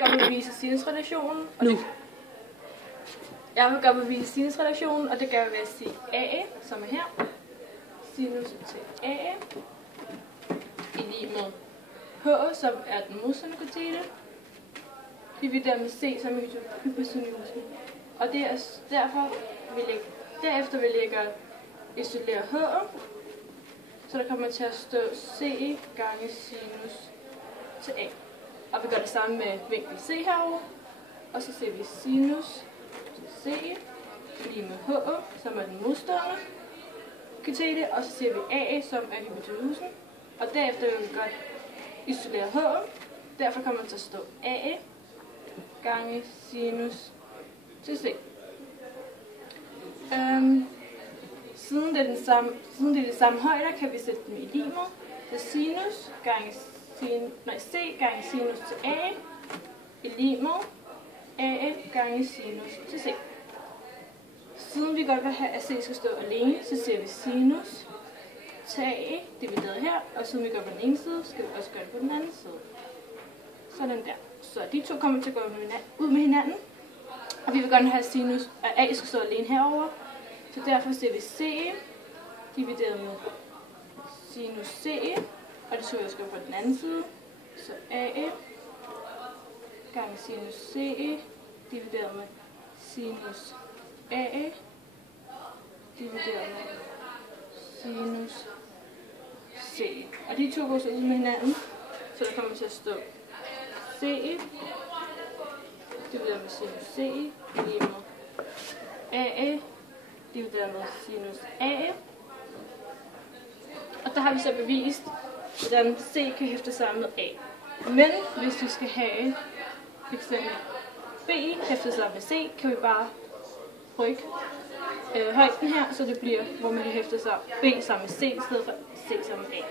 godt bevise sinusrelationen. Jeg vil godt bevise sinusrelationen, og det gør jeg ved at sige AA, som er her. Sinus til AA. I lige med H, som er den modsatte katete. Divideret med C, som er hypotenusen. Og det er derfor, derefter vi lægger isolere H, så der kommer til at stå C gange sinus til A. Og vi gør det samme med vinkel C herovre. Og så ser vi sinus til C, lige med H, som er den modstående katete. Og så ser vi AA, som er hypotenusen. Og derefter vil vi godt isolere H. Derfor kommer det til at stå AA gange sinus til C. Siden det er de samme højder, kan vi sætte dem i limer. Så sinus gange C gange sinus til A i limer A gange sinus til C. Siden vi godt vil have, at C skal stå alene, så ser vi sinus til A divideret her, og siden vi går på den ene side, skal vi også gøre det på den anden side. Sådan der. Så de to kommer til at gå ud med hinanden. Og vi vil godt have sinus, at A skal stå alene herover. Så derfor ser vi C divideret med sinus C. Og det skal også gå på den anden side. Så A gange sinus C divideret med sinus A divideret med sinus C. Og de to går så ud med hinanden. Så der kommer til at stå C divideret med sinus C lige med AA divideret med sinus A. Og der har vi så bevist, hvordan C kan hæfte sammen med A. Men hvis vi skal have f.eks. B hæftet sammen med C, kan vi bare rykke højden her, så det bliver, hvor man kan hæfte sig B sammen med C i stedet for C sammen med A.